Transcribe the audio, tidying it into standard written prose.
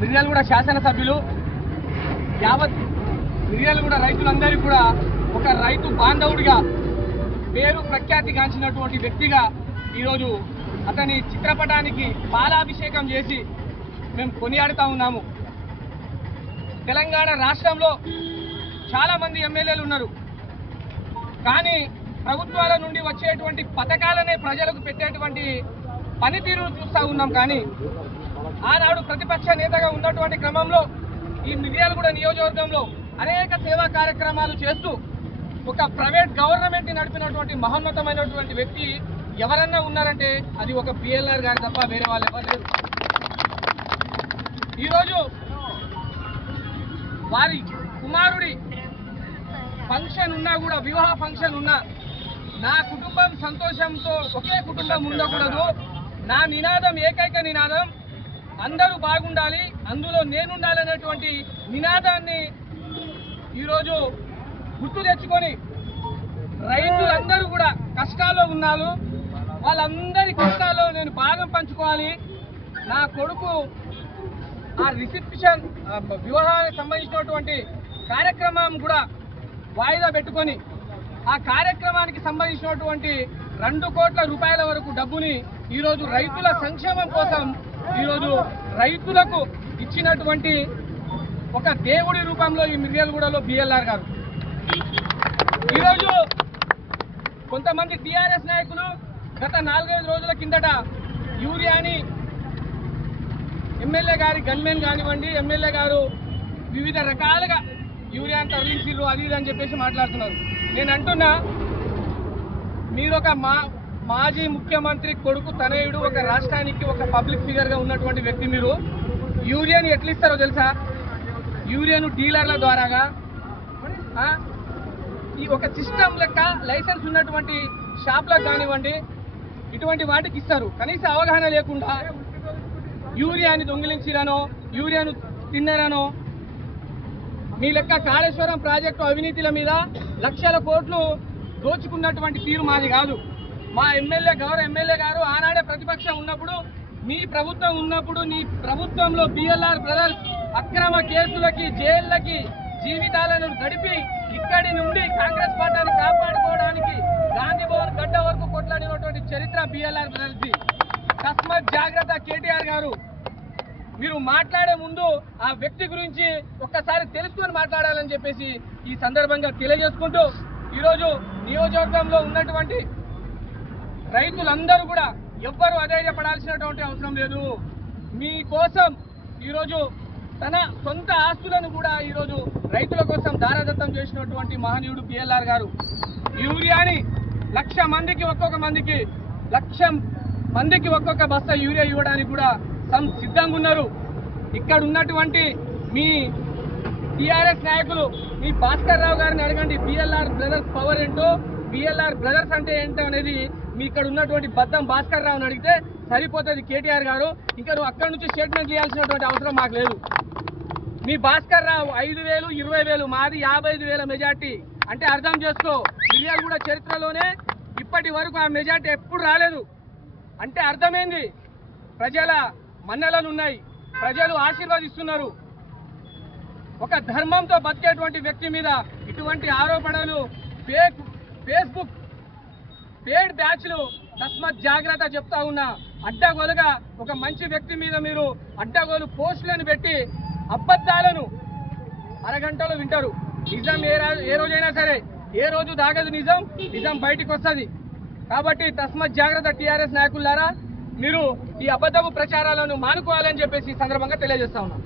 మిర్యాలగూడ శాసనసభ్యులు యావత్ మిర్యాలగూడ రైతులందరికీ కూడా ఒక రైతు బాంధవుడిగా పేరు ప్రఖ్యాతిగాంచినటువంటి వ్యక్తిగా ఈరోజు అతని చిత్రపటానికి పాలాభిషేకం చేసి మేము కొనియాడుతూ ఉన్నాము. తెలంగాణ రాష్ట్రంలో చాలామంది ఎమ్మెల్యేలు ఉన్నారు, కానీ ప్రభుత్వాల నుండి వచ్చేటువంటి పథకాలనే ప్రజలకు పెట్టేటువంటి పనితీరు చూస్తూ ఉన్నాం. కానీ ఆనాడు ప్రతిపక్ష నేతగా ఉన్నటువంటి క్రమంలో ఈ మిర్యాలగూడ నియోజకవర్గంలో అనేక సేవా కార్యక్రమాలు చేస్తూ ఒక ప్రైవేట్ గవర్నమెంట్ నడిపినటువంటి మహోన్నతమైనటువంటి వ్యక్తి ఎవరన్నా ఉన్నారంటే అది ఒక పిఎల్ఆర్ గారు తప్ప వేరే వాళ్ళు ఎవరు లేరు. ఈరోజు వారి కుమారుడి ఫంక్షన్ ఉన్నా కూడా, వివాహ ఫంక్షన్ ఉన్నా, నా కుటుంబం సంతోషంతో ఒకే కుటుంబం ఉండకూడదు, నా నినాదం ఏకైక నినాదం అందరూ బాగుండాలి, అందులో నేనుండాలనేటువంటి నినాదాన్ని ఈరోజు గుర్తు తెచ్చుకొని రైతులందరూ కూడా కష్టాల్లో ఉన్నారు, వాళ్ళందరి కష్టాల్లో నేను భాగం పంచుకోవాలి, నా కొడుకు ఆ రిసెప్షన్ వివాహానికి సంబంధించినటువంటి కార్యక్రమం కూడా వాయిదా పెట్టుకొని ఆ కార్యక్రమానికి సంబంధించినటువంటి 2 కోట్ల రూపాయల వరకు డబ్బుని ఈరోజు రైతుల సంక్షేమం కోసం ఈరోజు రైతులకు ఇచ్చినటువంటి ఒక దేవుడి రూపంలో ఈ మిర్యాలగూడలో బిఎల్ఆర్ గారు. ఈరోజు కొంతమంది టీఆర్ఎస్ నాయకులు గత 4-5 రోజుల కిందట యూరియాని ఎమ్మెల్యే గారి గన్మెన్ కానివ్వండి, ఎమ్మెల్యే గారు వివిధ రకాలుగా యూరియాని తరలించిర్రు అది ఇది అని చెప్పేసి మాట్లాడుతున్నారు. నేను అంటున్నా, మీరు ఒక మాజీ ముఖ్యమంత్రి కొడుకు తనయుడు, ఒక రాష్ట్రానికి ఒక పబ్లిక్ ఫిగర్గా ఉన్నటువంటి వ్యక్తి, మీరు యూరియాని ఎట్లా ఇస్తారో తెలుసా? యూరియాను డీలర్ల ద్వారాగా ఈ ఒక సిస్టమ్ లెక్క లైసెన్స్ ఉన్నటువంటి షాప్లకు కానివ్వండి ఇటువంటి వాటికి ఇస్తారు. కనీస అవగాహన లేకుండా యూరియాని దొంగిలించిరనో, యూరియాను తిన్నారనో, మీ లెక్క కాళేశ్వరం ప్రాజెక్టు అవినీతిల మీద లక్షల కోట్లు దోచుకున్నటువంటి తీరు మాది కాదు. మా గౌరవ ఎమ్మెల్యే గారు ఆనాడే ప్రతిపక్షం ఉన్నప్పుడు, మీ ప్రభుత్వం ఉన్నప్పుడు, నీ ప్రభుత్వంలో బిఎల్ఆర్ బ్రదర్స్ అక్రమ కేసులకి, జైళ్ళకి జీవితాలను గడిపి ఇక్కడి నుండి కాంగ్రెస్ పార్టీని కాపాడుకోవడానికి గాంధీ భవన్ గడ్డ వరకు కొట్లాడినటువంటి చరిత్ర బిఎల్ఆర్ బ్రదర్స్ది. తస్మత్ జాగ్రత్త కేటీఆర్ గారు, మీరు మాట్లాడే ముందు ఆ వ్యక్తి గురించి ఒక్కసారి తెలుసుకొని మాట్లాడాలని చెప్పేసి ఈ సందర్భంగా తెలియజేసుకుంటూ, ఈరోజు నియోజకవర్గంలో ఉన్నటువంటి రైతులందరూ కూడా ఎవ్వరూ అధైర్యపడాల్సినటువంటి అవసరం లేదు. మీకోసం ఈరోజు తన సొంత ఆస్తులను కూడా ఈరోజు రైతుల కోసం దారాదత్తం చేసినటువంటి మహనీయుడు పిఎల్ఆర్ గారు. యూరియాని 1,00,000 మందికి ఒక్కొక్క బస్తా యూరియా ఇవ్వడానికి కూడా సిద్ధంగా ఉన్నారు. ఇక్కడ ఉన్నటువంటి మీ టీఆర్ఎస్ నాయకులు, మీ భాస్కర్ రావు గారిని అడగండి, బిఎల్ఆర్ బ్రదర్స్ పవర్ ఏంటో, బిఎల్ఆర్ బ్రదర్స్ అంటే ఏంటో అనేది మీ ఇక్కడ ఉన్నటువంటి బద్దం భాస్కర్ రావుని అడిగితే సరిపోతుంది కేటీఆర్ గారు. ఇంకా నువ్వు అక్కడి నుంచి స్టేట్మెంట్ చేయాల్సినటువంటి అవసరం మాకు లేదు. మీ భాస్కర్ రావు 5,000, 20,000, మాది 55,000 మెజార్టీ అంటే అర్థం చేసుకో. మిర్యాలగూడ చరిత్రలోనే ఇప్పటి వరకు ఆ మెజార్టీ ఎప్పుడు రాలేదు అంటే అర్థమైంది. ప్రజల మన్నలను ఉన్నాయి, ప్రజలు ఆశీర్వదిస్తున్నారు. ఒక ధర్మంతో బతికేటువంటి వ్యక్తి మీద ఇటువంటి ఆరోపణలు, ఫేస్బుక్ పేడ్ బ్యాచ్లు తస్మత్ జాగ్రత్త చెప్తా ఉన్నా. అడ్డగోలుగా ఒక మంచి వ్యక్తి మీద మీరు అడ్డగోలు పోస్టులను పెట్టి అబద్ధాలను అరగంటలో వింటారు. నిజం ఏ రోజైనా సరే, ఏ రోజు దాగదు నిజం బయటికి వస్తుంది. కాబట్టి తస్మత్ జాగ్రత్త టీఆర్ఎస్ నాయకులారా, మీరు ఈ అబద్ధపు ప్రచారాలను మానుకోవాలని చెప్పేసి ఈ సందర్భంగా తెలియజేస్తా ఉన్నాం.